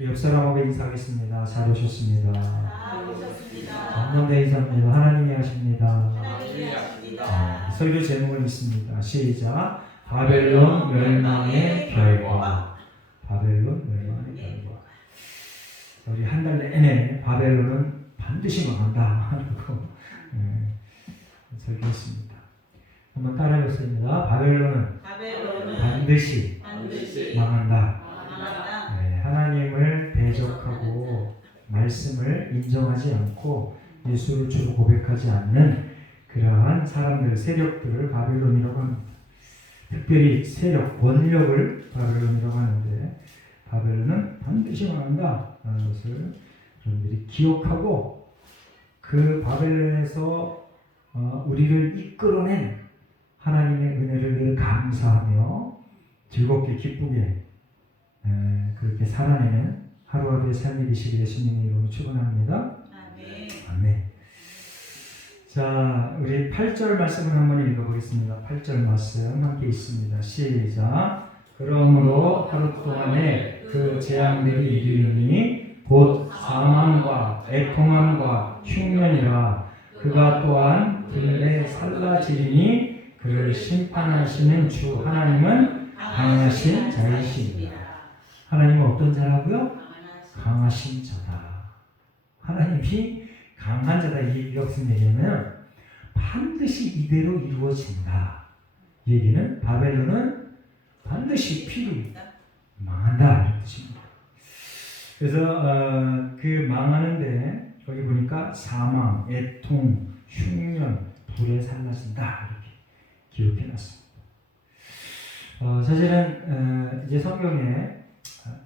옆 사람하고 인사하겠습니다. 잘 오셨습니다. 잘 오셨습니다. 전문대 인사입니다. 하나님이 하십니다. 하나님이 하십니다. 설교 제목을 읽습니다. 시작. 바벨론 멸망의 결과. 바벨론 멸망의 결과. 우리 한 달 내내 바벨론은 반드시 망한다 하고 설교했습니다. 한번 따라해보겠습니다. 바벨론은 반드시 망한다. 하나님을 대적하고 말씀을 인정하지 않고 예수를 주로 고백하지 않는 그러한 사람들, 세력들을 바벨론이라고 합니다. 특별히 세력, 권력을 바벨론이라고 하는데 바벨론은 반드시 망한다 라는 것을 여러분들이 기억하고 그 바벨론에서 우리를 이끌어낸 하나님의 은혜를 늘 감사하며 즐겁게 기쁘게 그렇게 살아내는 하루하루의 삶이 되시길 예수님의 이름으로 축원합니다. 아멘. 자, 우리 8절 말씀을 한번 읽어보겠습니다. 8절 말씀 함께 있습니다. 시작. 그러므로 하루 동안에 그 재앙들이 이르리니 곧 사망과 애통함과 흉년이라. 그가 또한 들에 살라지리니 그를 심판하시는 주 하나님은 강하신 자이십니다. 하나님은 어떤 자라고요? 강하신 자다. 하나님이 강한 자다. 이 얘기가 무슨 얘기냐면 반드시 이대로 이루어진다. 이 얘기는 바벨론은 반드시 피로 망한다 이런 뜻입니다. 그래서 그 망하는데 여기 보니까 사망, 애통, 흉년, 불에 살라진다 이렇게 기록해놨습니다. 사실은 이제 성경에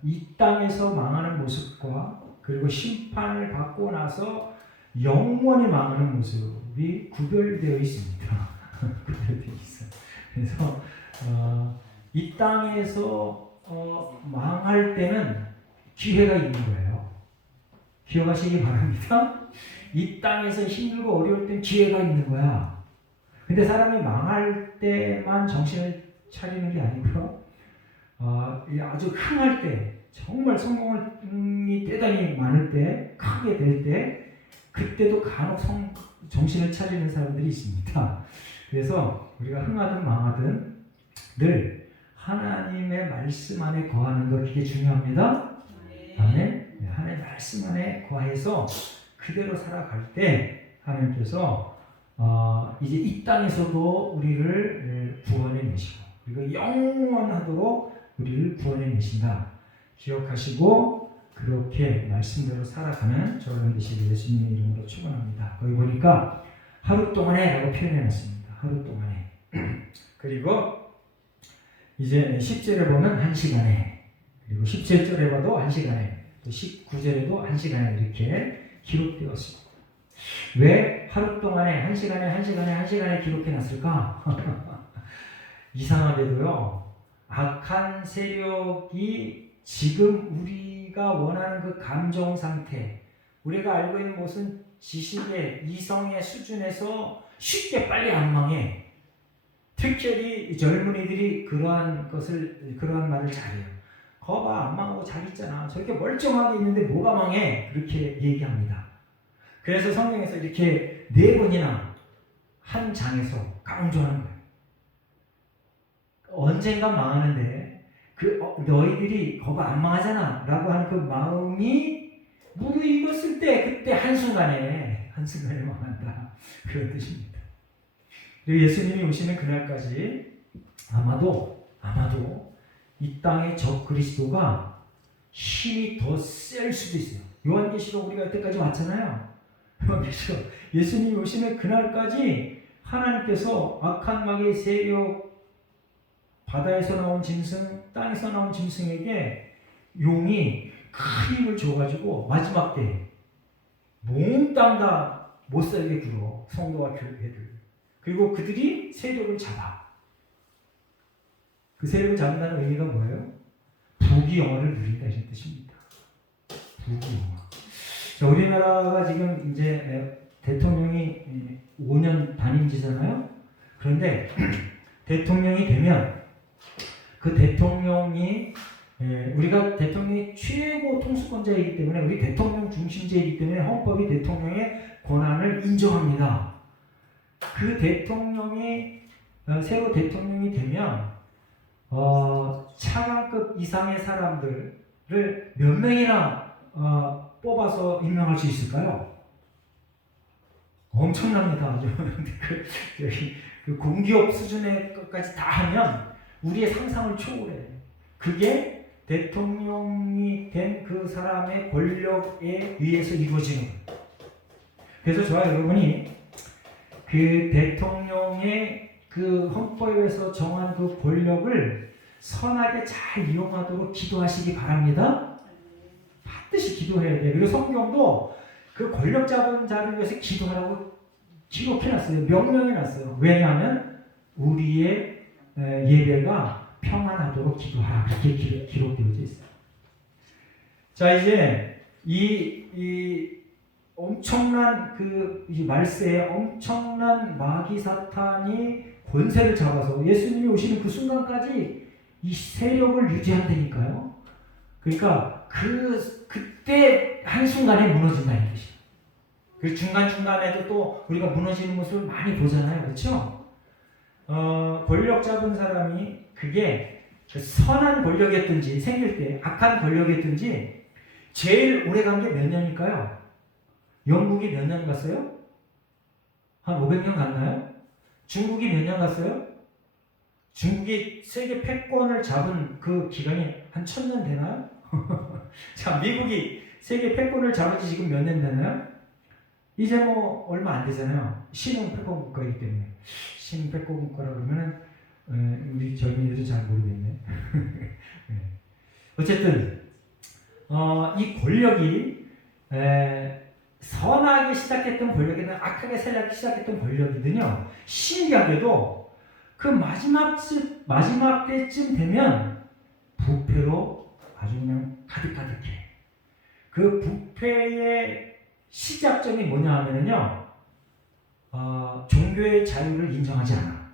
이 땅에서 망하는 모습과 그리고 심판을 받고 나서 영원히 망하는 모습이 구별되어 있습니다. 구별되어 있어요. 그래서 이 땅에서 망할 때는 기회가 있는 거예요. 기억하시기 바랍니다. 이 땅에서 힘들고 어려울 땐 기회가 있는 거야. 근데 사람이 망할 때만 정신을 차리는 게 아니고요. 아주 흥할 때, 정말 성공이 대단히 많을 때, 크게 될 때, 그때도 간혹 정신을 차리는 사람들이 있습니다. 그래서 우리가 흥하든 망하든 늘 하나님의 말씀 안에 거하는 것, 그게 중요합니다. 아멘. 하나님의 말씀 안에 거해서 그대로 살아갈 때 하나님께서 이제 이 땅에서도 우리를 구원해 내시고 그리고 영원하도록 우리를 구원해 내신다. 기억하시고 그렇게 말씀대로 살아가는 저를 되시길 예수님의 이름으로 축원합니다. 거기 보니까 하루 동안에 라고 표현해 놨습니다. 하루 동안에. 그리고 이제 10절에 보면 1시간에, 그리고 17절에 봐도 1시간에, 또 19절에도 1시간에 이렇게 기록되었습니다. 왜 하루 동안에 1시간에 기록해 놨을까? 이상하게도요, 악한 세력이 지금 우리가 원하는 그 감정 상태, 우리가 알고 있는 것은 지식의 이성의 수준에서 쉽게 빨리 안 망해. 특별히 젊은이들이 그러한 말을 잘해요. 거봐, 안 망하고 잘 있잖아. 저렇게 멀쩡하게 있는데 뭐가 망해? 그렇게 얘기합니다. 그래서 성경에서 이렇게 4번이나 한 장에서 강조하는 거예요. 언젠가 망하는데 너희들이 거봐 안 망하잖아 라고 하는 그 마음이 무르익었을 때 그때 한순간에 망한다. 그런 뜻입니다. 그리고 예수님이 오시는 그날까지 아마도 이 땅의 적 그리스도가 힘이 더 셀 수도 있어요. 요한계시록 우리가 여태까지 왔잖아요. 요한계시록 예수님이 오시는 그날까지 하나님께서 악한 마귀의 세력, 바다에서 나온 짐승, 땅에서 나온 짐승에게 용이 큰 힘을 줘가지고 마지막 때 몽땅 다 못살게 굴어 성도와 교회를. 그리고 그들이 세력을 잡아. 그 세력을 잡는다는 의미가 뭐예요? 부귀영화를 누린다 이런 뜻입니다. 부귀영화. 자, 우리나라가 지금 이제 대통령이 5년 단임제잖아요. 그런데 대통령이 되면 그 대통령이 우리가 대통령이 최고 통수권자이기 때문에 우리 대통령 중심제이기 때문에 헌법이 대통령의 권한을 인정합니다. 그 대통령이 새로 대통령이 되면 차관급 이상의 사람들을 몇 명이나 뽑아서 임명할 수 있을까요? 엄청납니다. 그 공기업 수준의 것까지 다 하면 우리의 상상을 초월해. 그게 대통령이 된 그 사람의 권력에 의해서 이루어지는 거예요. 그래서 저와 여러분이 그 대통령의 그 헌법에서 정한 그 권력을 선하게 잘 이용하도록 기도하시기 바랍니다. 반드시 기도해야 돼요. 그리고 성경도 그 권력 잡은 자를 위해서 기도하라고 기록해놨어요. 명령해놨어요. 왜냐하면 우리의 예배가 평안하도록 기도하라. 그렇게 기록되어져 있어요. 자, 이제 이 엄청난 이 말세에 엄청난 마귀 사탄이 권세를 잡아서 예수님이 오시는 그 순간까지 이 세력을 유지한다니까요. 그러니까 그때 한순간에 무너진다는 것이에요. 그 중간중간에도 또 우리가 무너지는 모습을 많이 보잖아요. 그렇죠? 권력 잡은 사람이 그게 선한 권력이었든지 생길 때 악한 권력이었든지 제일 오래 간 게 몇 년일까요? 영국이 몇 년 갔어요? 한 500년 갔나요? 중국이 몇 년 갔어요? 중국이 세계 패권을 잡은 그 기간이 한 1000년 되나요? 자, 미국이 세계 패권을 잡은 지 지금 몇 년 되나요? 이제 뭐 얼마 안 되잖아요. 신흥 패권 국가이기 때문에. 신흥 패권 국가라 그러면은 우리 젊은이들은 잘 모르겠네. 어쨌든 이 권력이 선하게 시작했던 권력이든 악하게 시작했던 권력이든요. 신기하게도 그 마지막 때쯤 되면 부패로 아주 그냥 가득가득해. 그 부패의 시작점이 뭐냐 하면요. 종교의 자유를 인정하지 않아.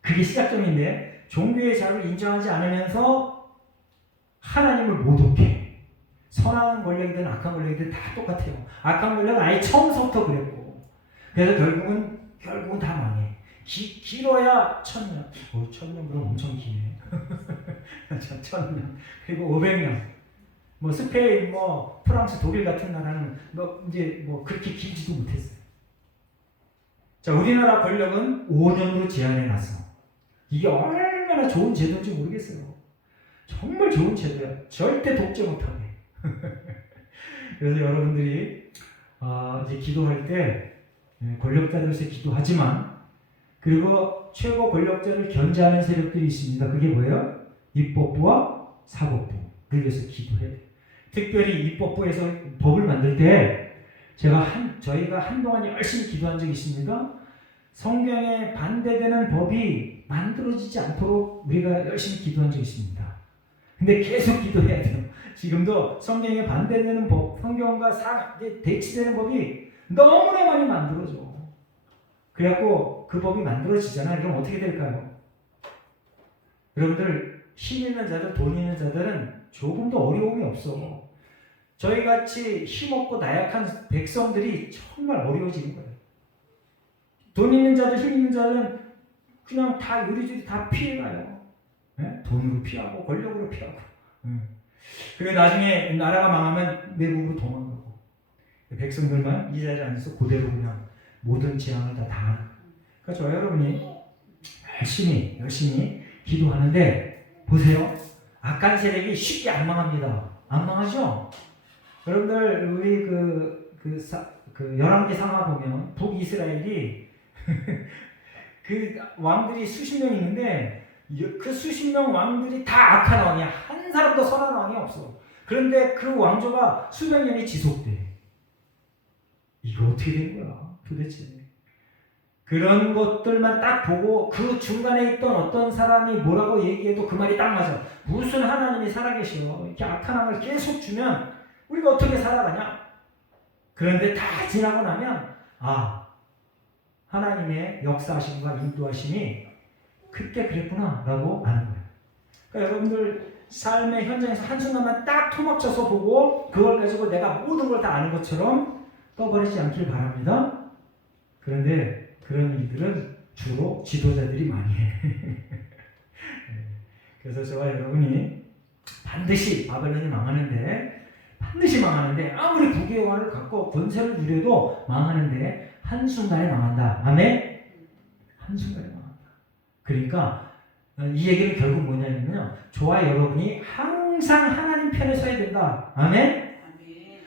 그게 시작점인데 종교의 자유를 인정하지 않으면서 하나님을 모독해. 선한 권력이든 악한 권력이든 다 똑같아요. 악한 권력은 아예 처음부터 그랬고. 그래서 결국은 다 망해. 길어야 1000년. 1000년 그럼 엄청 기네. 1000년. 그리고 500년. 뭐 스페인, 뭐 프랑스, 독일 같은 나라는 이제 그렇게 길지도 못했어요. 자, 우리나라 권력은 5년으로 제한해 놨어. 이게 얼마나 좋은 제도인지 모르겠어요. 정말 좋은 제도야. 절대 독재 못하게. 그래서 여러분들이 이제 기도할 때 권력자들에서 기도하지만 그리고 최고 권력자를 견제하는 세력들이 있습니다. 그게 뭐예요? 입법부와 사법부. 그래서 기도해야 돼요. 특별히 입법부에서 법을 만들 때 저희가 한동안 열심히 기도한 적이 있습니다. 성경에 반대되는 법이 만들어지지 않도록 우리가 열심히 기도한 적이 있습니다. 근데 계속 기도해야 돼요. 지금도 성경에 반대되는 법, 성경과 대치되는 법이 너무나 많이 만들어져. 그래갖고 그 법이 만들어지잖아요. 그럼 어떻게 될까요? 여러분들 힘 있는 자들, 돈 있는 자들은 조금도 어려움이 없어. 저희같이 힘없고 나약한 백성들이 정말 어려워지는 거예요. 돈 있는 자들, 힘 있는 자들은 그냥 다 요리조리 다 피해가요. 네? 돈으로 피하고 권력으로 피하고. 그리고 나중에 나라가 망하면 외국으로 도망가고. 백성들만 이 자리에 앉아서 그대로 그냥 모든 재앙을 다 당하는 거예요. 그러니까 저 여러분이 열심히 기도하는데 보세요. 악한 세력이 쉽게 안 망합니다. 안 망하죠? 여러분들 우리 그 열왕기 상하 보면 북이스라엘이 그 왕들이 수십 명 있는데 그 수십 명 왕들이 다 악한 왕이야. 한 사람도 선한 왕이 없어. 그런데 그 왕조가 수백 년이 지속돼. 이거 어떻게 된 거야 도대체. 그런 것들만 딱 보고 그 중간에 있던 어떤 사람이 뭐라고 얘기해도 그 말이 딱 맞아. 무슨 하나님이 살아계셔. 이렇게 악한 왕을 계속 주면 우리가 어떻게 살아가냐. 그런데 다 지나고 나면 하나님의 역사하심과 인도하심이 그때 그랬구나 라고 아는 거예요. 그러니까 여러분들 삶의 현장에서 한순간만 딱 토막쳐서 보고 그걸 가지고 내가 모든 걸 다 아는 것처럼 떠버리지 않길 바랍니다. 그런데 그런 일들은 주로 지도자들이 많이 해. 그래서 저와 여러분이 반드시 바벨론이 망하는데 아무리 부귀영화를 갖고 권세를 누려도 망하는데 한순간에 망한다. 아멘? 한순간에 망한다. 그러니까 이 얘기는 결국 뭐냐면요. 저와 여러분이 항상 하나님 편에 서야 된다. 아멘?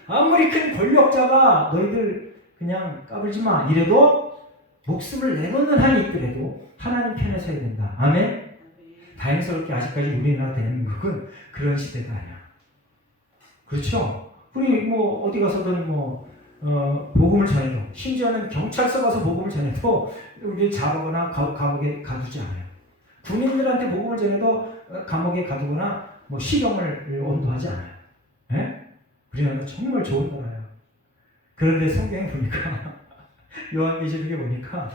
아무리 큰 권력자가 너희들 그냥 까불지 마 이래도 목숨을 내놓는 한이 있더라도 하나님 편에 서야 된다. 아멘? 다행스럽게 아직까지 우리나라 대한민국은 그런 시대가 아니야. 그렇죠? 우리 뭐 어디 가서든 복음을 전해도 심지어는 경찰서 가서 복음을 전해도 우리 잡거나 감옥에 가두지 않아요. 군인들한테 복음을 전해도 감옥에 가두거나 실형을 언도하지 않아요. 예? 우리나라 정말 좋은 나라예요. 그런데 성경에 보니까 요한계시록에 보니까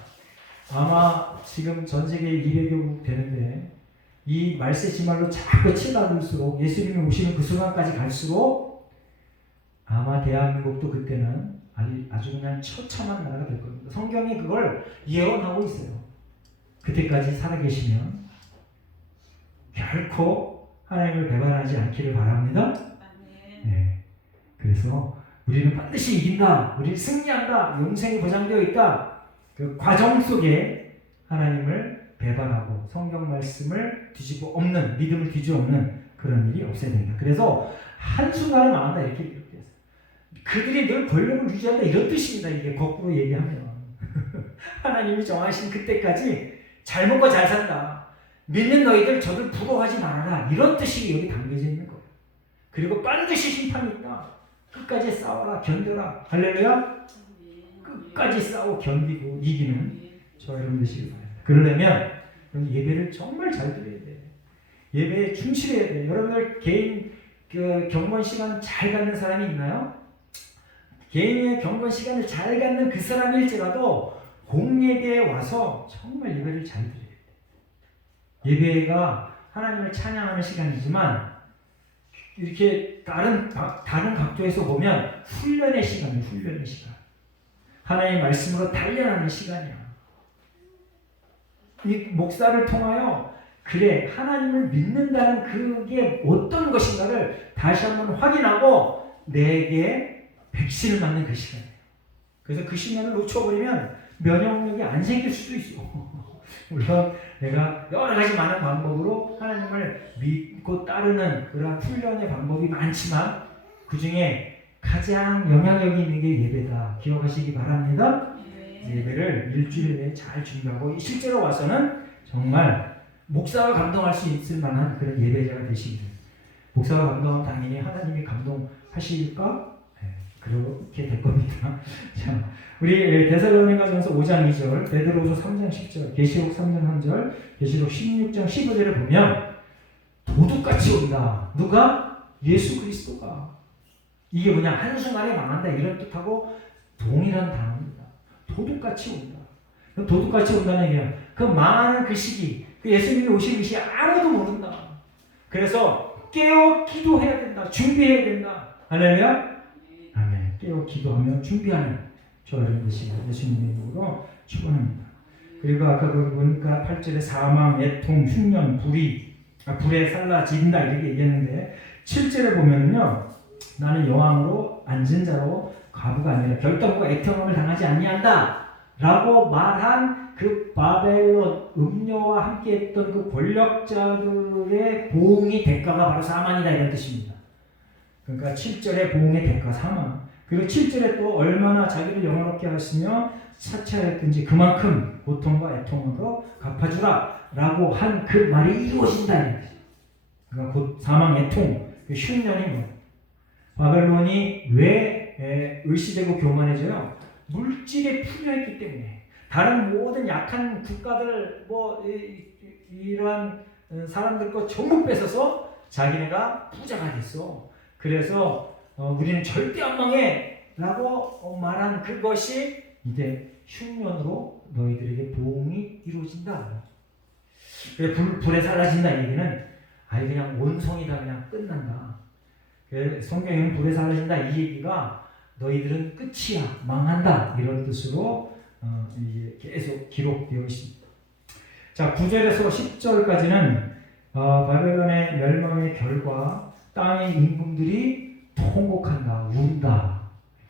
아마 지금 전 세계 200여 되는데 이 말세지말로 자꾸 치닫을수록 예수님이 오시는 그 순간까지 갈수록 아마 대한민국도 그때는 아주 그냥 처참한 나라가 될 겁니다. 성경이 그걸 예언하고 있어요. 그때까지 살아계시면 결코 하나님을 배반하지 않기를 바랍니다. 네. 그래서 우리는 반드시 이긴다. 우리는 승리한다. 용생이 보장되어 있다. 그 과정 속에 하나님을 배반하고 성경 말씀을 뒤집어 엎는, 믿음을 뒤집어 엎는 그런 일이 없어야 된다. 그래서 한순간에 망한다 이렇게 기록되어 있어요. 그들이 늘 권력을 유지한다 이런 뜻입니다. 이게 거꾸로 얘기하면 하나님이 정하신 그때까지 잘 먹고 잘 산다. 믿는 너희들 저들 부러워하지 말아라. 이런 뜻이 여기 담겨져 있는 거예요. 그리고 반드시 심판이 있다. 끝까지 싸워라. 견뎌라. 할렐루야. 끝까지 싸워 견디고 이기는 저 여러분 되시길 바랍니다. 그러려면 예배를 정말 잘 드려야 돼요. 예배에 충실해야 돼요. 여러분들 개인 경건 시간 잘 갖는 사람이 있나요? 개인의 경건 시간을 잘 갖는 그 사람일지라도 공예배에 와서 정말 예배를 잘 드려야 돼요. 예배가 하나님을 찬양하는 시간이지만 이렇게 다른 각도에서 보면 훈련의 시간이에요. 훈련의 시간. 하나님의 말씀으로 단련하는 시간이야. 이 목사를 통하여 그래 하나님을 믿는다는 그게 어떤 것인가를 다시 한번 확인하고 내게 백신을 맞는 그 시간이에요. 그래서 그 시간을 놓쳐버리면 면역력이 안 생길 수도 있어. 물론 내가 여러 가지 많은 방법으로 하나님을 믿고 따르는 그런 훈련의 방법이 많지만 그 중에 가장 영향력이 있는 게 예배다. 기억하시기 바랍니다. 예배를 일주일 내에 잘 준비하고 실제로 와서는 정말 목사가 감동할 수 있을 만한 그런 예배자가 되시기 바랍니다. 목사가 감동하면 당연히 하나님이 감동하실까? 네, 그렇게 될 겁니다. 자, 우리 데살로니가전서 5장 2절, 베드로후서 3장 10절, 계시록 3장 3절, 계시록 16장 15절을 보면 도둑같이 온다. 누가? 예수 그리스도가. 이게 뭐냐? 한순간에 망한다 이런 뜻하고 동일한 단어입니다. 도둑같이 온다. 도둑같이 온다는 얘기야. 그 망하는 그 시기, 그 예수님이 오시는 시기 아무도 모른다. 그래서 깨어 기도해야 된다. 준비해야 된다. 할렐루야. 아멘. 깨어 기도하며 준비하는 저 여러분 되시고 예수님의 이름으로 축원합니다. 그리고 아까 거기 보니까 8절에 사망, 애통, 흉년, 불에 살라진다 이렇게 얘기했는데 7절에 보면요. 나는 여왕으로 앉은 자로 과부가 아니라 결단과 애통함을 당하지 아니한다 라고 말한 그 바벨론 음녀와 함께했던 그 권력자들의 보응의 대가가 바로 사망이다 이런 뜻입니다. 그러니까 7절의 보응의 대가 사망, 그리고 7절에 또 얼마나 자기를 영화롭게 하였으며 사치하였든지 그만큼 고통과 애통으로 갚아주라 라고 한 그 말이 이루어진다 이런 뜻입니다. 그러니까 곧 사망, 애통, 그 흉년이 뭐 바벨론이 왜 의시되고 교만해져요? 물질에 풍요했기 때문에. 다른 모든 약한 국가들 이러한 사람들 거 전부 뺏어서 자기네가 부자가 됐어. 그래서 우리는 절대 안 망해 라고 말한 그것이 이제 흉년으로 너희들에게 보응이 이루어진다. 불에 사라진다 얘기는 아니 그냥 온송이 다 그냥 끝난다. 성경에는 불에 사라진다 이 얘기가 너희들은 끝이야 망한다 이런 뜻으로 이게 계속 기록되어 있습니다. 자 9절에서 10절까지는 바벨론의 멸망의 결과 땅의 임금들이 통곡한다 운다.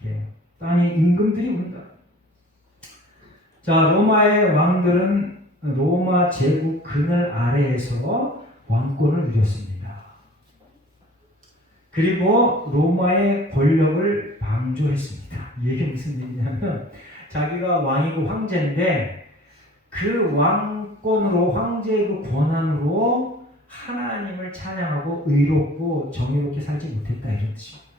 이렇게 땅의 임금들이 운다. 자 로마의 왕들은 로마 제국 그늘 아래에서 왕권을 누렸습니다. 그리고 로마의 권력을 방조했습니다. 이게 무슨 얘기냐면 자기가 왕이고 황제인데 그 왕권으로 황제의 그 권한으로 하나님을 찬양하고 의롭고 정의롭게 살지 못했다 이런 뜻입니다.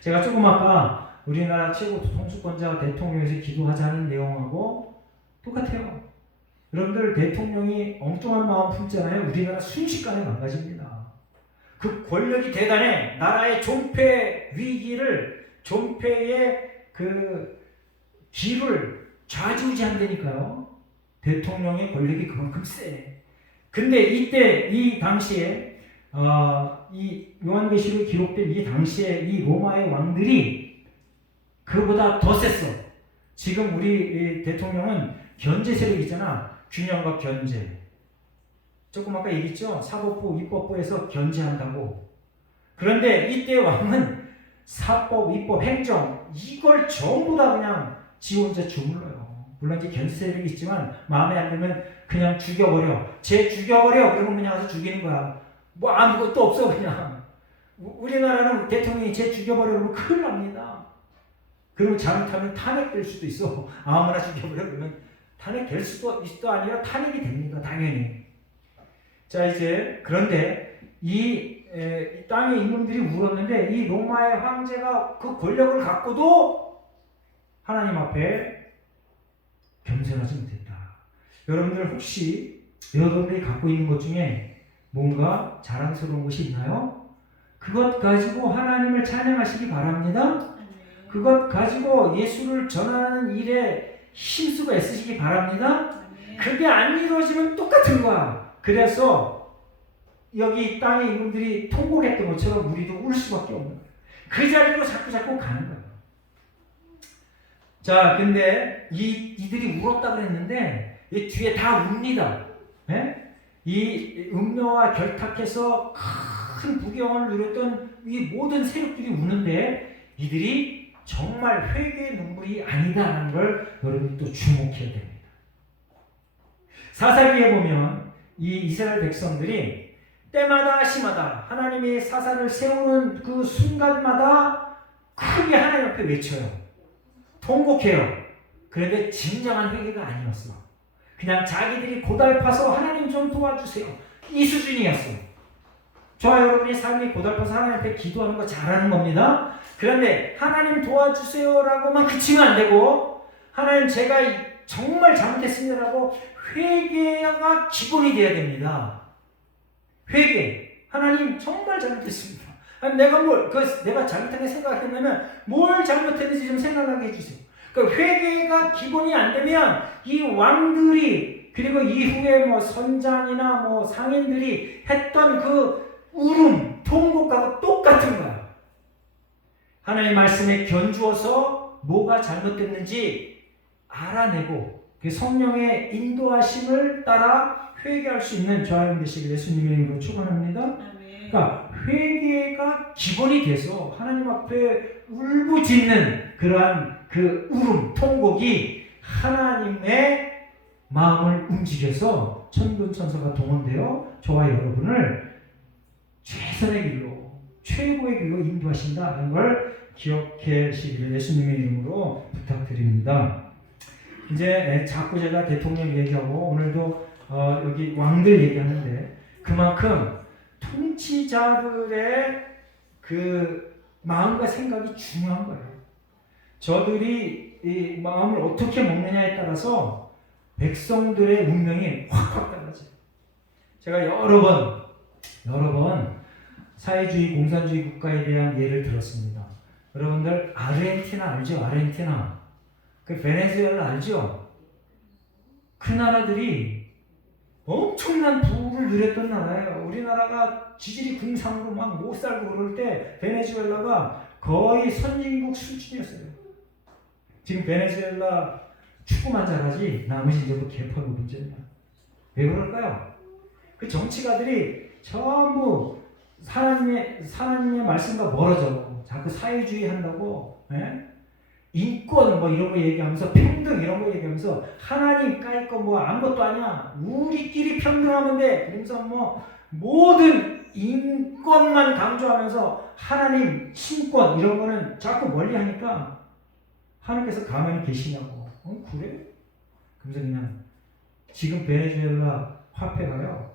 제가 조금 아까 우리나라 최고 통수권자 대통령에서 기도하자는 내용하고 똑같아요. 여러분들 대통령이 엉뚱한 마음 품잖아요. 우리나라 순식간에 망가집니다. 그 권력이 대단해. 나라의 존폐 위기를 존폐의 그 길을 좌지우지한다니까요. 대통령의 권력이 그만큼 세. 근데 이때 이 당시에 이 요한계시록에 기록된 이 당시에 이 로마의 왕들이 그보다 더 셌어. 지금 우리 대통령은 견제 세력 있잖아. 균형과 견제. 조금 아까 얘기했죠. 사법부, 입법부에서 견제한다고. 그런데 이때 왕은 사법, 입법, 행정 이걸 전부 다 그냥 지 혼자 주물러요. 물론 이제 견제 세력이 있지만 마음에 안 들면 그냥 죽여버려. 쟤 죽여버려. 그러면 그냥 가서 죽이는 거야. 뭐 아무것도 없어 그냥. 우리나라는 대통령이 쟤 죽여버려 그러면 큰일 납니다. 그리고 잘못하면 탄핵될 수도 있어. 아무나 죽여버려 그러면 탄핵될 수도 아니라 탄핵이 됩니다. 당연히. 자 이제 그런데 이 땅의 임금들이 울었는데 이 로마의 황제가 그 권력을 갖고도 하나님 앞에 겸손하지 못했다. 여러분들 혹시 여러분들이 갖고 있는 것 중에 뭔가 자랑스러운 것이 있나요? 그것 가지고 하나님을 찬양하시기 바랍니다. 그것 가지고 예수를 전하는 일에 힘쓰고 애쓰시기 바랍니다. 그게 안 이루어지면 똑같은 거야. 그래서 여기 땅의 임금들이 통곡했던 것처럼 우리도 울 수밖에 없는 거예요. 그 자리로 자꾸 가는 거예요. 자, 근데 이들이 울었다 그랬는데 이 뒤에 다 웁니다. 네? 이 음녀와 결탁해서 큰 부경을 누렸던 이 모든 세력들이 우는데 이들이 정말 회개의 눈물이 아니다라는 걸 여러분이 또 주목해야 됩니다. 사사기에 보면 이 이스라엘 백성들이 때마다 심하다 하나님이 사사를 세우는 그 순간마다 크게 하나님 앞에 외쳐요. 통곡해요. 그런데 진정한 회개가 아니었어. 그냥 자기들이 고달파서 하나님 좀 도와주세요. 이 수준이었어. 저와 여러분이 삶이 고달파서 하나님 앞에 기도하는 거 잘하는 겁니다. 그런데 하나님 도와주세요라고만 그치면 안 되고 하나님 제가 정말 잘못했습니다라고 회개가 기본이 돼야 됩니다. 회개. 하나님 정말 잘못했습니다. 아니, 내가 잘못한 게 생각했냐면 뭘 잘못했는지 좀 생각하게 해주세요. 그 회개가 기본이 안 되면 이 왕들이 그리고 이후에 뭐 선장이나 뭐 상인들이 했던 그 울음, 통곡하고 똑같은 거야. 하나님 말씀에 견주어서 뭐가 잘못됐는지 알아내고 그 성령의 인도하심을 따라 회개할 수 있는 저와 여러분 되시길 예수님의 이름으로 축원합니다. 그러니까 회개가 기본이 돼서 하나님 앞에 울부짖는 그러한 그 울음, 통곡이 하나님의 마음을 움직여서 천군 천사가 동원되어 저와 여러분을 최선의 길로, 최고의 길로 인도하신다는 걸 기억하시기를 예수님의 이름으로 부탁드립니다. 이제 자꾸 제가 대통령 얘기하고 오늘도 여기 왕들 얘기하는데 그만큼 통치자들의 그 마음과 생각이 중요한 거예요. 저들이 이 마음을 어떻게 먹느냐에 따라서 백성들의 운명이 확 달라져요. 제가 여러 번 사회주의, 공산주의 국가에 대한 예를 들었습니다. 여러분들 아르헨티나 알죠? 아르헨티나. 그 베네수엘라 알죠? 그 나라들이 엄청난 부를 누렸던 나라예요. 우리나라가 지질이 궁상으로 막 못 살고 그럴 때 베네수엘라가 거의 선진국 수준이었어요. 지금 베네수엘라 축구만 잘하지 나머지 이제 뭐 개파고 문제냐. 왜 그럴까요? 그 정치가들이 전부 하나님의 말씀과 멀어져. 자꾸 사회주의 한다고, 인권 뭐 이런 거 얘기하면서 평등 이런 거 얘기하면서 하나님 까일 거 뭐 아무것도 아니야. 우리끼리 평등하면 돼. 그러면서 뭐 모든 인권만 강조하면서 하나님 신권 이런 거는 자꾸 멀리 하니까 하나님께서 가만히 계시냐고. 그래? 그러면서 그냥 지금 베네수엘라 화폐가요.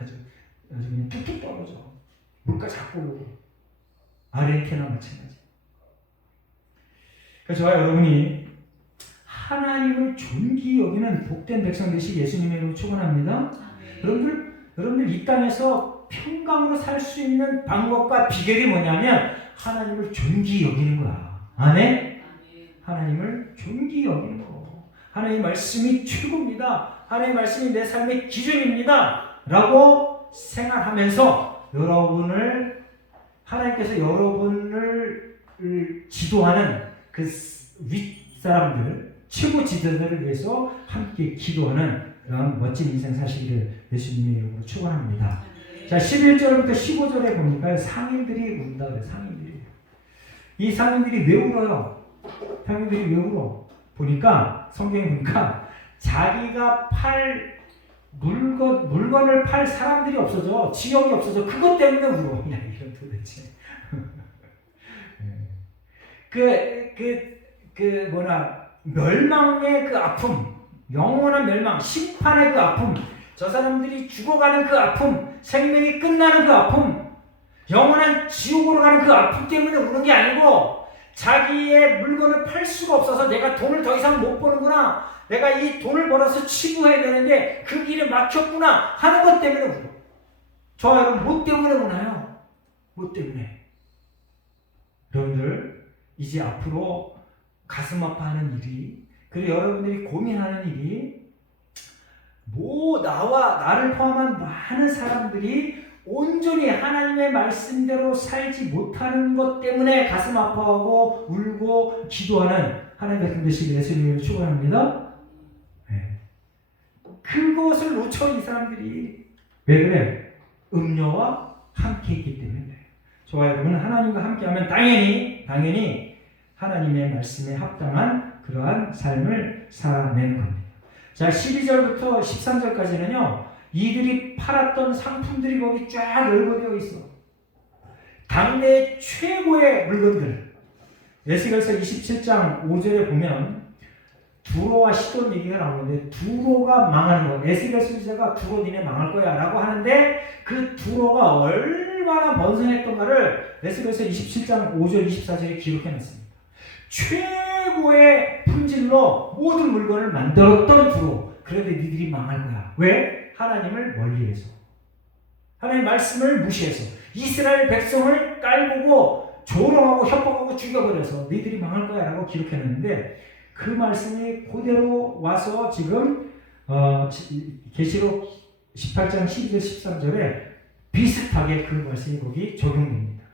아주 그냥 뚝뚝 떨어져. 물가 자꾸 오르고. 아르헨티나 마찬가지. 그래서 저와 여러분이 하나님을 존귀 여기는 복된 백성 되시기 예수님의 이름으로 축원합니다. 여러분들 이 땅에서 평강으로 살 수 있는 방법과 비결이 뭐냐면 하나님을 존귀 여기는 거야. 아멘? 하나님을 존귀 여기는 거. 하나님의 말씀이 최고입니다. 하나님의 말씀이 내 삶의 기준입니다. 라고 생각하면서 하나님께서 여러분을 지도하는 그 윗사람들, 최고 지도자들을 위해서 함께 기도하는 그런 멋진 인생 사시기를 예수님의 이름으로 축원합니다. 자, 11절부터 15절에 보니까 상인들이 운다 그래요. 상인들이. 이 상인들이 왜 울어요? 상인들이 왜 울어? 보니까 성경에 보니까 자기가 팔 물건을 팔 사람들이 없어져. 지역이 없어져. 그것 때문에 울어. 야, 이건 도대체. 멸망의 그 아픔, 영원한 멸망, 심판의 그 아픔, 저 사람들이 죽어가는 그 아픔, 생명이 끝나는 그 아픔, 영원한 지옥으로 가는 그 아픔 때문에 우는 게 아니고 자기의 물건을 팔 수가 없어서 내가 돈을 더 이상 못 버는구나, 내가 이 돈을 벌어서 치부해야 되는데 그 길에 막혔구나 하는 것 때문에 울어. 저와 여러분 뭐 때문에 우나요? 뭐 때문에? 여러분들 이제 앞으로 가슴 아파하는 일이, 그리고 여러분들이 고민하는 일이, 나를 포함한 많은 사람들이 온전히 하나님의 말씀대로 살지 못하는 것 때문에 가슴 아파하고 울고 기도하는 하나님의 백성 되시길 예수님을 축원합니다. 네. 그것을 놓쳐 이 사람들이. 왜 그래? 음료와 함께 있기 때문에. 저와 여러분은 하나님과 함께하면 당연히 하나님의 말씀에 합당한 그러한 삶을 살아내는 겁니다. 자, 12절부터 13절까지는요. 이들이 팔았던 상품들이 거기 쫙 열거되어 있어. 당대 최고의 물건들. 에스겔서 27장 5절에 보면 두로와 시돈 얘기가 나오는데 두로가 망하는 거. 에스겔 선지자가 두로 니네 망할 거야 라고 하는데 그 두로가 얼마나 번성했던가를 에스겔서 27장 5절 24절에 기록해놨습니다. 최고의 품질로 모든 물건을 만들었던 두로. 그런데 니들이 망할 거야. 왜? 하나님을 멀리해서, 하나님의 말씀을 무시해서, 이스라엘 백성을 깔보고 조롱하고 협박하고 죽여버려서 니들이 망할 거야 라고 기록해놨는데 그 말씀이 그대로 와서 지금 계시록 18장 12절 13절에 비슷하게 그 말씀이 거기 적용됩니다.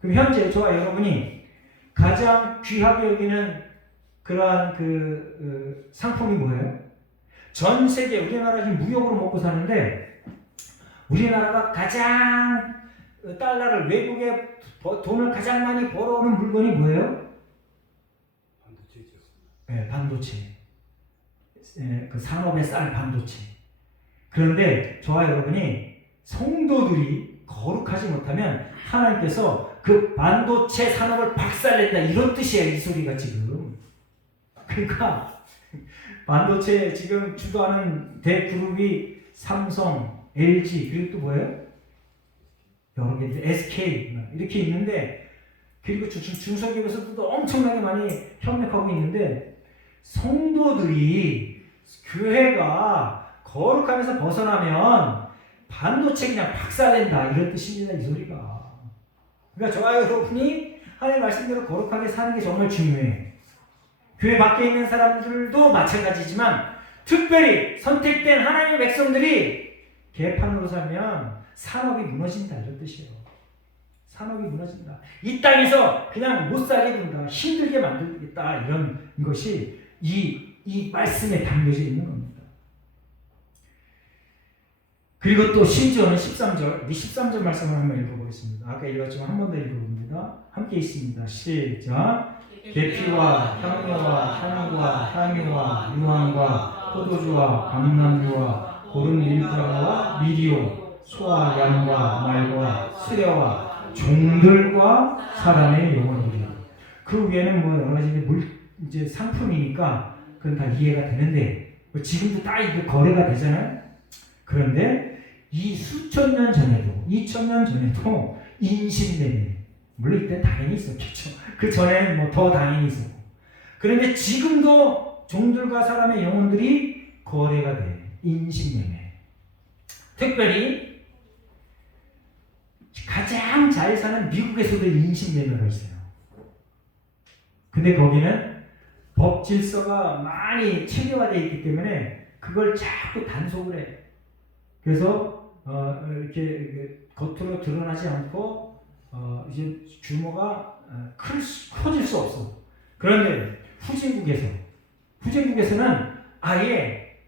그럼 현재 저와 여러분이 가장 귀하게 여기는 그러한 상품이 뭐예요? 전 세계, 우리나라 지금 무역으로 먹고 사는데 우리나라가 가장 달러를, 외국에 돈을 가장 많이 벌어오는 물건이 뭐예요? 반도체죠. 네, 반도체. 그 산업에 쌀 반도체. 그런데 저와 여러분이 성도들이 거룩하지 못하면 하나님께서 그 반도체 산업을 박살낸다 이런 뜻이에요. 이 소리가 지금. 그러니까 반도체 지금 주도하는 대그룹이 삼성, LG, 그리고 또 뭐예요? 여러 개들, SK 이렇게 있는데, 그리고 중소기업에서도 엄청나게 많이 협력하고 있는데 성도들이 교회가 거룩하면서 벗어나면 반도체 그냥 박살낸다 이런 뜻입니다. 이 소리가. 그러니까 저와 여러분이 하나님의 말씀대로 거룩하게 사는 게 정말 중요해. 교회 밖에 있는 사람들도 마찬가지지만 특별히 선택된 하나님의 백성들이 개판으로 살면 산업이 무너진다 이런 뜻이에요. 산업이 무너진다. 이 땅에서 그냥 못 살게 된다. 힘들게 만들겠다. 이런 것이 이 말씀에 담겨져 있는 겁니다. 그리고 또 심지어는 13절, 이 13절 말씀을 한번 읽어보겠습니다. 아까 읽었지만 한 번 더 읽어봅니다. 함께 있습니다. 시작. 계피와 향료와 향과 향유와 유황과 포도주와 감람주와 고른 밀가루와 미리오 소와 양과 말과 수레와 종들과 사람의 영혼들이. 그 위에는 뭐 여러 가지 이제 상품이니까 그건 다 이해가 되는데 지금도 다 이게 거래가 되잖아요. 그런데 이 수천 년 전에도 2000년 전에도 인신매매 물론 이때 당연히 있었겠죠. 그 전에는 뭐 더 당연히 있었고. 그런데 지금도 종들과 사람의 영혼들이 거래가 돼. 인신매매. 특별히 가장 잘 사는 미국에서도 인신매매가 있어요. 근데 거기는 법 질서가 많이 체계화되어 있기 때문에 그걸 자꾸 단속을 해. 그래서 이렇게 겉으로 드러나지 않고 이제 규모가 커질 수 없어. 그런데 후진국에서는 아예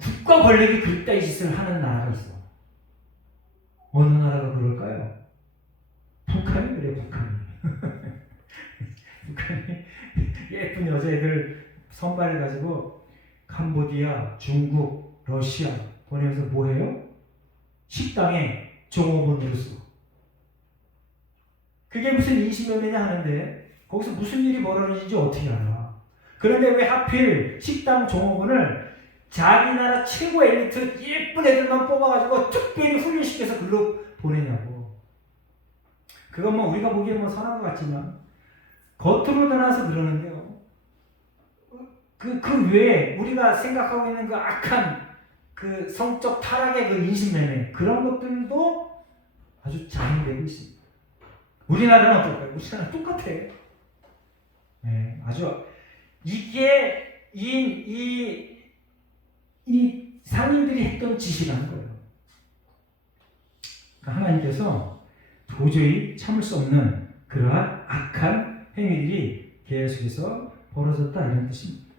국가 권력이 그따위 짓을 하는 나라가 있어. 어느 나라가 그럴까요? 북한이 그래, 북한이. 북한이 예쁜 여자애들 선발을 가지고 캄보디아, 중국, 러시아 보내면서 뭐 해요? 식당에 종업원으로 쓰고. 그게 무슨 인신매매냐 하는데 거기서 무슨 일이 벌어지는지 어떻게 알아? 그런데 왜 하필 식당 종업원을 자기 나라 최고 엘리트 예쁜 애들만 뽑아가지고 특별히 훈련시켜서 글로 보내냐고. 그건 뭐 우리가 보기엔 뭐 선한 것 같지만 겉으로 드러나서 그러는데요. 그 외에 우리가 생각하고 있는 그 악한 그 성적 타락의 그 인신매매 그런 것들도 아주 자행되고 있습니다. 우리나라는 어떨까요? 우리나라는 똑같아. 네, 아주 이게 이 상인들이 했던 짓이라는 거예요. 그러니까 하나님께서 도저히 참을 수 없는 그러한 악한 행위들이 계속해서 벌어졌다 이런 뜻입니다.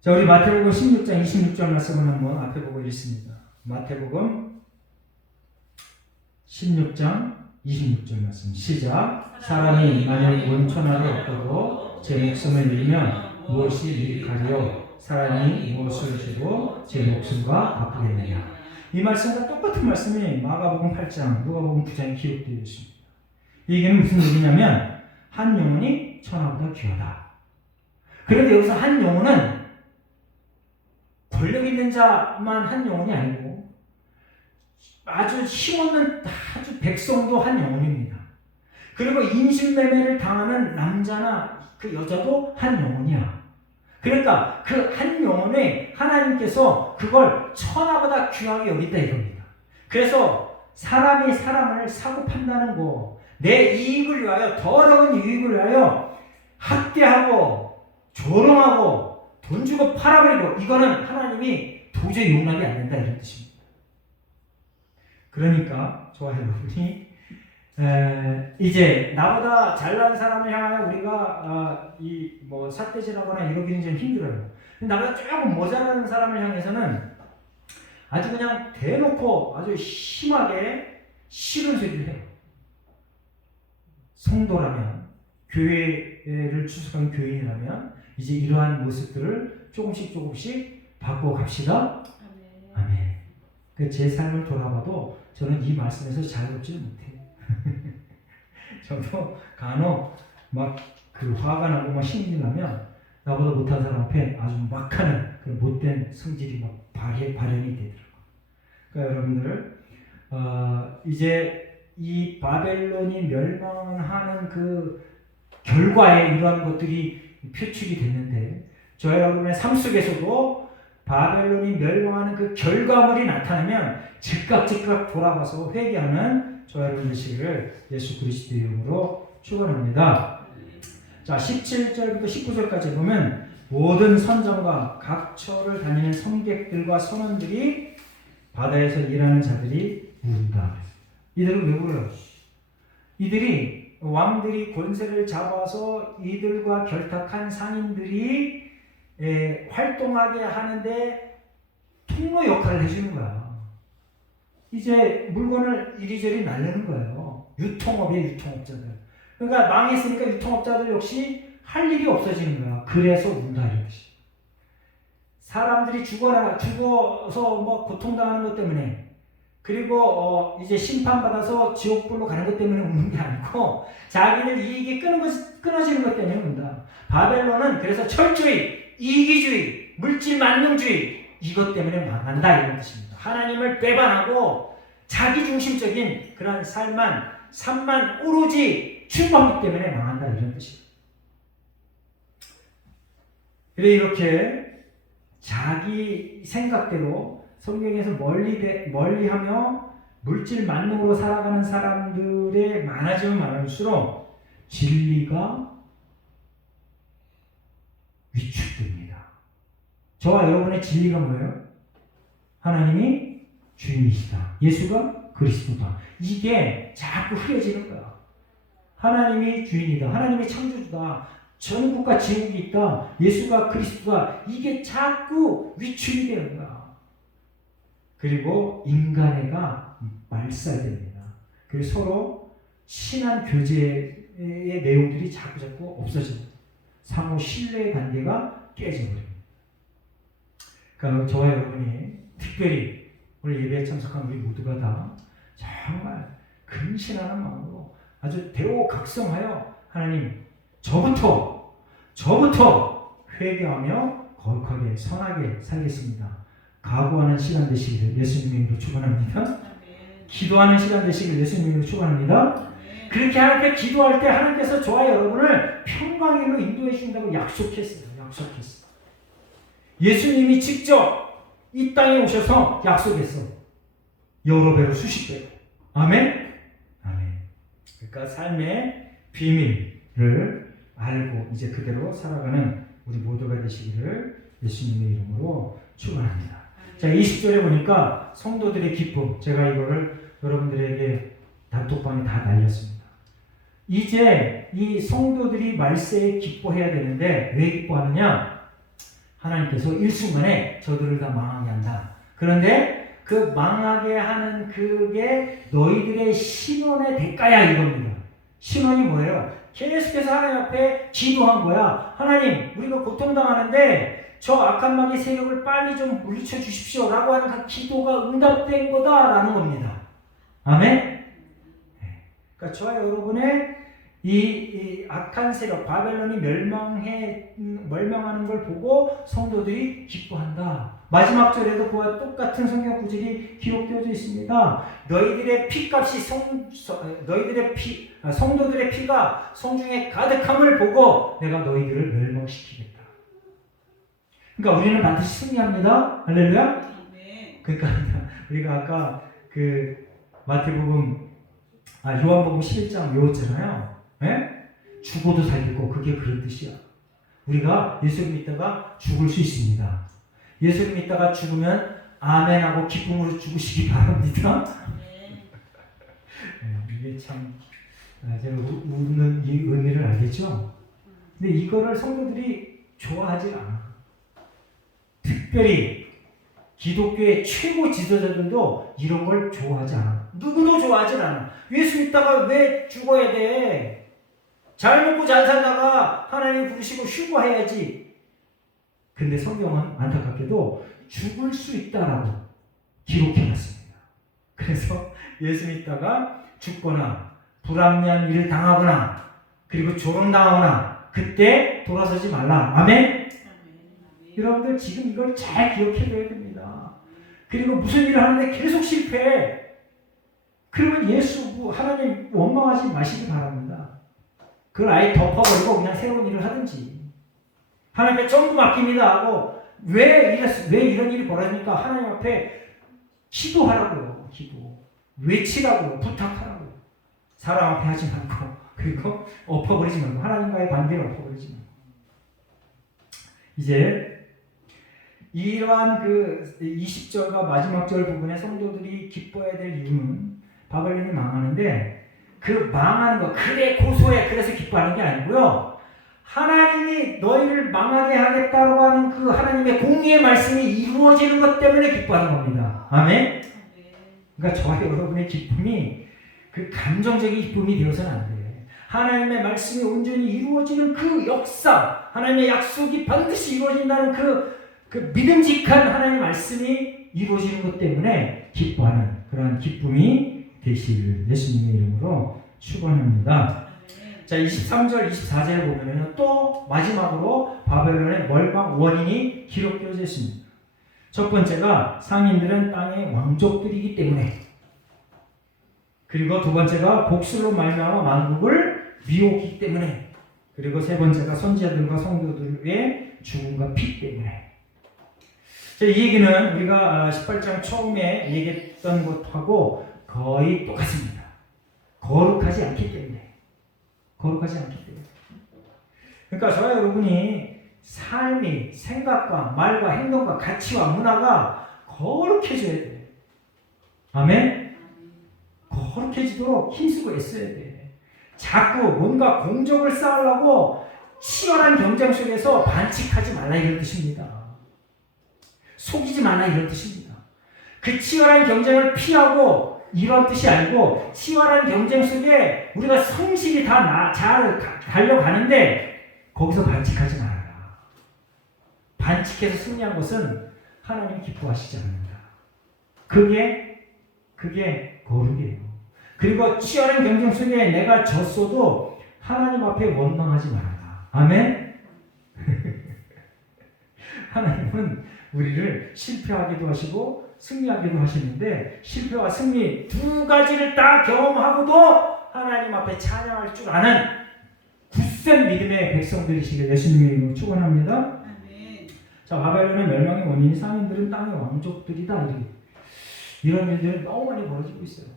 자, 우리 마태복음 16장 26절 말씀을 한번 앞에 보고 읽습니다. 마태복음 16장 26절 말씀 시작. 사람이 만약 원천하를 얻고도 제 목숨을 잃으면 무엇이 유익하리요? 사람이 무엇을 주고 제 목숨과 바꾸겠느냐. 이 말씀과 똑같은 말씀이 마가복음 8장, 누가복음 9장에 기록되어 있습니다. 이게 무슨 얘기냐면 한 영혼이 천하보다 귀하다. 그런데 여기서 한 영혼은 권력 있는 자만 한 영혼이 아니고 아주 힘없는 아주 백성도 한 영혼입니다. 그리고 인신매매를 당하는 남자나 그 여자도 한 영혼이야. 그러니까 그 한 영혼에 하나님께서 그걸 천하보다 귀하게 여긴다 이겁니다. 그래서 사람이 사람을 사고 판다는 거, 내 이익을 위하여, 더러운 이익을 위하여 학대하고 조롱하고 돈 주고 팔아버리고, 이거는 하나님이 도저히 용납이 안 된다 이런 뜻입니다. 그러니까 저와 여러분이 이제 나보다 잘난 사람을 향하여 우리가 이 뭐 삿대질하거나 이러기는 좀 힘들어요. 나보다 조금 모자라는 사람을 향해서는 아주 그냥 대놓고 아주 심하게 싫은 소리를 해요. 성도라면, 교회를 출석한 교인이라면 이제 이러한 모습들을 조금씩 바꿔갑시다. 아멘. 제 삶을 돌아봐도 저는 이 말씀에서 자유롭지는 못해요. 저도 간혹 막 그 화가 나고 막 신이 나면 나보다 못한 사람 앞에 아주 막하는 그 못된 성질이 막 발현이 되더라고요. 그러니까 여러분들 이제 이 바벨론이 멸망하는 그 결과에 이러한 것들이 표출이 됐는데 저 여러분의 삶 속에서도 바벨론이 멸망하는 그 결과물이 나타나면 즉각 돌아가서 회개하는 저 여러분 되시기를 예수 그리스도의 이름으로 축원합니다. 자, 17절부터 19절까지 보면 모든 선정과 각처를 다니는 섬객들과 선원들이 바다에서 일하는 자들이 울다. 이들은 왜 울어요? 이들이 왕들이 권세를 잡아서 이들과 결탁한 상인들이 활동하게 하는데 통로 역할을 해주는 거야. 이제 물건을 이리저리 날리는 거예요. 유통업이에요, 유통업자들. 그러니까 망했으니까 유통업자들 역시 할 일이 없어지는 거야. 그래서 운다 이것이. 사람들이 죽어서 뭐 고통당하는 것 때문에, 그리고 이제 심판받아서 지옥불로 가는 것 때문에 우는 게 아니고 자기들 이익이 끊어지는 것 때문에 운다. 바벨론은 그래서 철주의, 이기주의, 물질 만능주의 이것 때문에 망한다 이런 뜻입니다. 하나님을 배반하고 자기중심적인 그런 삶만 오로지 추구하기 때문에 망한다 이런 뜻입니다. 그래 이렇게 자기 생각대로 성경에서 멀리하며 물질 만능으로 살아가는 사람들의 많아지면 많을수록 진리가 위축됩니다. 저와 여러분의 진리가 뭐예요? 하나님이 주인이시다. 예수가 그리스도다. 이게 자꾸 흐려지는 거야. 하나님이 주인이다. 하나님이 창조주다. 전국과 지옥이 있다. 예수가 그리스도다. 이게 자꾸 위축이 되는 거야. 그리고 인간애가 말살됩니다. 그리고 서로 친한 교제의 내용들이 자꾸 없어집니다. 상호 신뢰의 관계가 깨져버립니다. 그러니까 저와 여러분이 특별히 오늘 예배에 참석한 우리 모두가 다 정말 근신하는 마음으로 아주 대오각성하여 하나님 저부터 회개하며 거룩하게 선하게 살겠습니다. 각오하는 시간 되시기를 예수님의 이름으로 축원합니다. 기도하는 시간 되시기를 예수님의 이름으로 축원합니다. 그렇게 하나님께 기도할 때 하나님께서 저와 여러분을 평강으로 인도해 주신다고 약속했어요. 예수님이 직접 이 땅에 오셔서 약속했어. 여러 배로 수십 배로. 아멘. 그러니까 삶의 비밀을 알고 이제 그대로 살아가는 우리 모두가 되시기를 예수님의 이름으로 축원합니다. 자, 20절에 보니까 성도들의 기쁨, 제가 이거를 여러분들에게 단톡방에 다 날렸습니다. 이제 이 성도들이 말세에 기뻐해야 되는데 왜 기뻐하느냐? 하나님께서 일순간에 저들을 다 망하게 한다. 그런데 그 망하게 하는 그게 너희들의 신원의 대가야 이겁니다. 신원이 뭐예요? 계속해서 하나님 앞에 기도한 거야. 하나님, 우리가 고통당하는데 저 악한 마귀 세력을 빨리 좀 물리쳐 주십시오 라고 하는 그 기도가 응답된 거다라는 겁니다. 아멘? 그러니까 저와 여러분의 이 악한 세력, 바벨론이 멸망하는 걸 보고 성도들이 기뻐한다. 마지막 절에도 그와 똑같은 성경 구절이 기록되어져 있습니다. 너희들의 피값이 성도들의 피가 성중에 가득함을 보고 내가 너희들을 멸망시키겠다. 그러니까 우리는 반드시 승리합니다. 할렐루야. 그러니까 우리가 아까 그 마태복음 요한복음 11장 외웠잖아요. 네? 죽어도 살리고 그게 그런 뜻이야. 우리가 예수를 믿다가 죽을 수 있습니다. 예수를 믿다가 죽으면 아멘하고 기쁨으로 죽으시기 바랍니다. 이게 참 제가 웃는 이 의미를 알겠죠? 근데 이거를 성도들이 좋아하지 않아. 특별히 기독교의 최고 지도자들도 이런 걸 좋아하지 않아. 누구도 좋아하지 않아. 예수 믿다가 왜 죽어야 돼? 잘 먹고 잘 살다가 하나님 부르시고 휴거해야지. 근데 성경은 안타깝게도 죽을 수 있다라고 기록해놨습니다. 그래서 예수 믿다가 죽거나 불합리한 일을 당하거나 그리고 조롱당하거나 그때 돌아서지 말라. 아멘? 여러분들 지금 이걸 잘 기억해둬야 됩니다. 그리고 무슨 일을 하는데 계속 실패해. 그러면 하나님 원망하지 마시기 바랍니다. 그걸 아예 덮어버리고 그냥 새로운 일을 하든지. 하나님께 전부 맡깁니다 하고 왜 이런 일이 벌어지니까 하나님 앞에 기도하라고요. 외치라고요. 부탁하라고요. 사람 앞에 하지 말고 그리고 엎어버리지 말고 하나님과의 관계를 엎어버리지 말고 이제 이러한 그 20절과 마지막 절 부분에 성도들이 기뻐해야 될 이유는 바벨론이 망하는데 그 망하는 거 그래 고소해 그래서 기뻐하는 게 아니고요. 하나님이 너희를 망하게 하겠다고 하는 그 하나님의 공의의 말씀이 이루어지는 것 때문에 기뻐하는 겁니다. 아멘? 그러니까 저와 여러분의 기쁨이 그 감정적인 기쁨이 되어서는 안 돼. 하나님의 말씀이 온전히 이루어지는 그 역사, 하나님의 약속이 반드시 이루어진다는 그 믿음직한 하나님의 말씀이 이루어지는 것 때문에 기뻐하는 그러한 기쁨이 되시길 예수님의 이름으로 축원합니다. 자, 23절, 24절에 보면은 또 마지막으로 바벨론의 멸망 원인이 기록되어져 있습니다. 첫 번째가 상인들은 땅의 왕족들이기 때문에, 그리고 두 번째가 복술로 말미암아 만국을 미혹했기 때문에, 그리고 세 번째가 선지자들과 성도들의 죽음과 피 때문에. 자, 이 얘기는 우리가 18장 처음에 얘기했던 것하고 거의 똑같습니다. 거룩하지 않기 때문에. 거룩하지 않기 때문에. 그러니까 저와 여러분이 삶이 생각과 말과 행동과 가치와 문화가 거룩해져야 돼. 아멘? 거룩해지도록 힘쓰고 애써야 돼. 자꾸 뭔가 공적을 쌓으려고 치열한 경쟁 속에서 반칙하지 말라 이런 뜻입니다. 속이지 말라 이런 뜻입니다. 그 치열한 경쟁을 피하고 이런 뜻이 아니고 치열한 경쟁 속에 우리가 성실히 다 잘 달려가는데 거기서 반칙하지 말아라. 반칙해서 승리한 것은 하나님 기뻐하시지 않는다. 그게 거룩이에요. 그리고 치열한 경쟁 속에 내가 졌어도 하나님 앞에 원망하지 말아라. 아멘? 하나님은 우리를 실패하기도 하시고 승리하기도 하시는데 실패와 승리 두 가지를 다 경험하고도 하나님 앞에 찬양할 줄 아는 굳센 믿음의 백성들이시길 예수님의 이름으로 축원합니다. 자, 바벨론의 멸망의 원인이 상인들은 땅의 왕족들이다. 이런 일들이 너무 많이 벌어지고 있어요.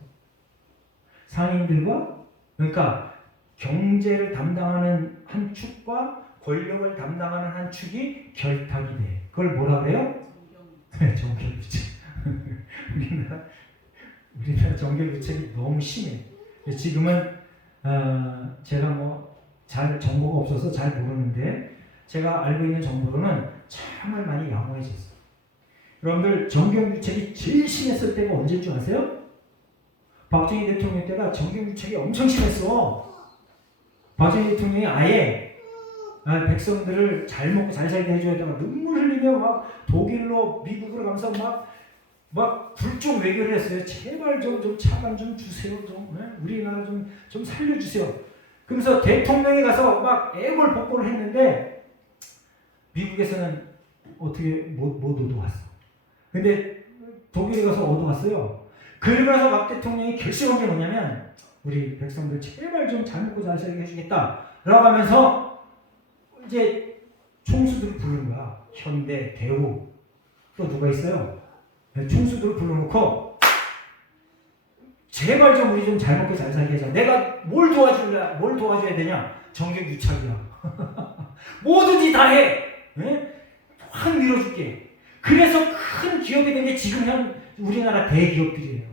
상인들과 그러니까 경제를 담당하는 한 축과 권력을 담당하는 한 축이 결탁이 돼. 그걸 뭐라 그래요? 정결부책. 우리나라 정결부책이 너무 심해. 지금은 제가 뭐 잘 정보가 없어서 잘 모르는데 제가 알고 있는 정보로는 정말 많이 양호해졌어요. 여러분들 정경유착이 제일 심했을 때가 언제인 줄 아세요? 박정희 대통령 때가 정경유착이 엄청 심했어. 박정희 대통령이 아예 백성들을 잘 먹고 잘 살게 해줘야 되고 눈물 흘리며 막 독일로 미국으로 가면서 막 굴종 외교를 했어요. 제발 좀 차관 좀 주세요. 우리나라 좀 살려주세요. 그러면서 대통령이 가서 막 애걸복걸을 했는데 미국에서는 어떻게 못 얻어왔어. 근데 독일에 가서 얻어왔어요. 그러고 나서 막 대통령이 결심한 게 뭐냐면 우리 백성들 제발 좀 잘 먹고 잘 살게 해주겠다 라고 하면서 이제 총수들을 부르는 거야. 현대, 대우 또 누가 있어요? 총수들을 불러놓고 제발 좀 우리 좀 잘 먹고 잘 살게 해줘. 내가 뭘 도와줘야 되냐? 정경유착이야. 뭐든지 다 해. 확 밀어줄게. 그래서 큰 기업이 된 게 지금 우리나라 대기업들이에요.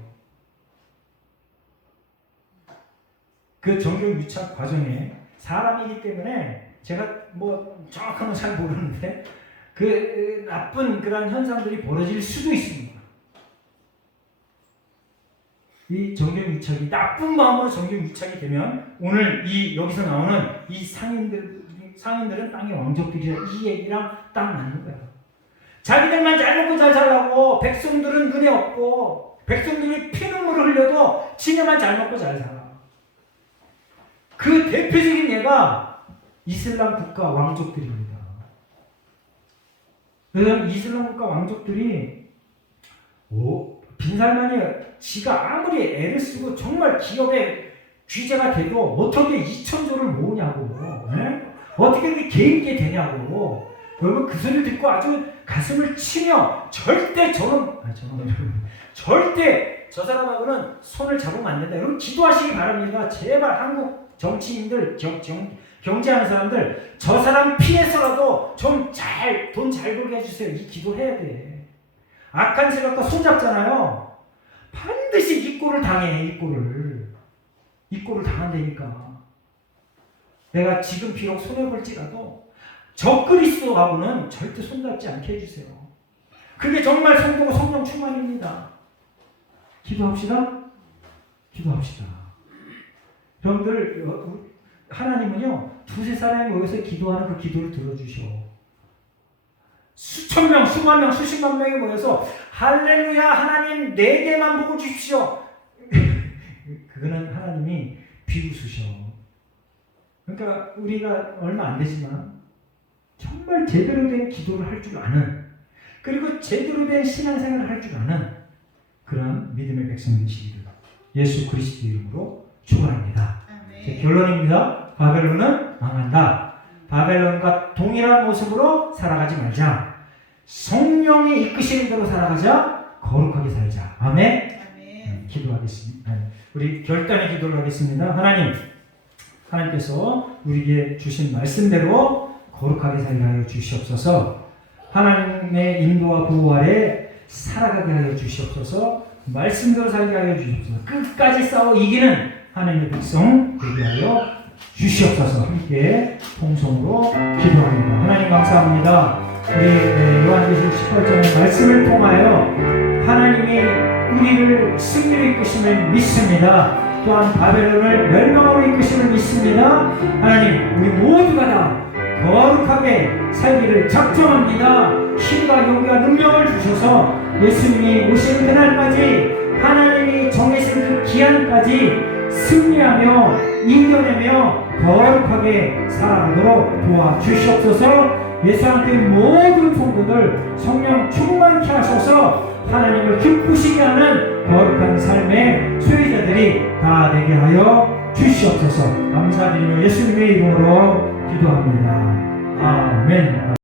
그 정경유착 과정에 사람이기 때문에 제가 뭐 정확한 건 잘 모르는데 그 나쁜 그런 현상들이 벌어질 수도 있습니다. 이 정경유착이 나쁜 마음으로 정경유착이 되면 오늘 여기서 나오는 이 상인들은 땅의 왕족들이라 이 얘기랑 딱 맞는 거야. 자기들만 잘 먹고 잘 살라고 백성들은 눈에 없고 백성들이 피눈물을 흘려도 지네만 잘 먹고 잘 살아. 그 대표적인 예가 이슬람 국가 왕족들입니다. 그래서 이슬람 국가 왕족들이 빈살만이 지가 아무리 애를 쓰고 정말 기업의 귀재가 돼도 어떻게 2,000조를 모으냐고, 어떻게 그렇게 개인게 되냐고. 여러분 그 소리를 듣고 아주 가슴을 치며 절대 저 사람하고는 손을 잡으면 안 된다. 여러분 기도하시기 바랍니다. 제발 한국 정치인들, 경제하는 사람들 저 사람 피해서라도 좀 돈 잘 벌게 해주세요. 이 기도해야 돼. 악한 생각과 손잡잖아요. 반드시 이 꼴을 당해. 이 꼴을 당한다니까. 내가 지금 비록 손해볼지라도 저 그리스도하고는 절대 손잡지 않게 해주세요. 그게 정말 성도고 성령 충만입니다. 기도합시다. 여러분들 하나님은요 두세 사람이 모여서 기도하는 그 기도를 들어주셔. 수천 명, 수만 명, 수십만 명이 모여서 할렐루야 하나님 네 개만 보고 주십시오. 그거는 하나님이 비웃으셔. 그러니까 우리가 얼마 안 되지만 정말 제대로 된 기도를 할 줄 아는, 그리고 제대로 된 신앙생활을 할 줄 아는 그런 믿음의 백성 되시기를 예수 그리스도 이름으로 축원합니다. 결론입니다. 바벨론은 망한다. 바벨론과 동일한 모습으로 살아가지 말자. 성령이 이끄시는 대로 살아가자. 거룩하게 살자. 아멘. 기도하겠습니다. 우리 결단의 기도를 하겠습니다. 하나님께서 우리에게 주신 말씀대로 거룩하게 살게 하여 주시옵소서. 하나님의 인도와 보호 아래 살아가게 하여 주시옵소서. 말씀대로 살게 하여 주시옵소서. 끝까지 싸워 이기는 하나님의 백성 되게 하여 주시옵소서. 함께 통성으로 기도합니다. 하나님 감사합니다. 우리 요한계시록 18장의 말씀을 통하여 하나님이 우리를 승리로 이끄심을 믿습니다. 또한 바벨론을 멸망으로 이끄심을 믿습니다. 하나님 우리 모두가 다 거룩하게 살기를 작정합니다. 힘과 용기와 능력을 주셔서 예수님이 오시는 그날까지 하나님이 정해진 그 기한까지 승리하며 이겨내며 거룩하게 살아가도록 도와주시옵소서. 예수한테 모든 성도들 성령 충만케 하셔서 하나님을 기쁘시게 하는 거룩한 삶의 소유자들이 다 되게 하여 주시옵소서. 감사드리며 예수님의 이름으로 기도합니다. 아멘.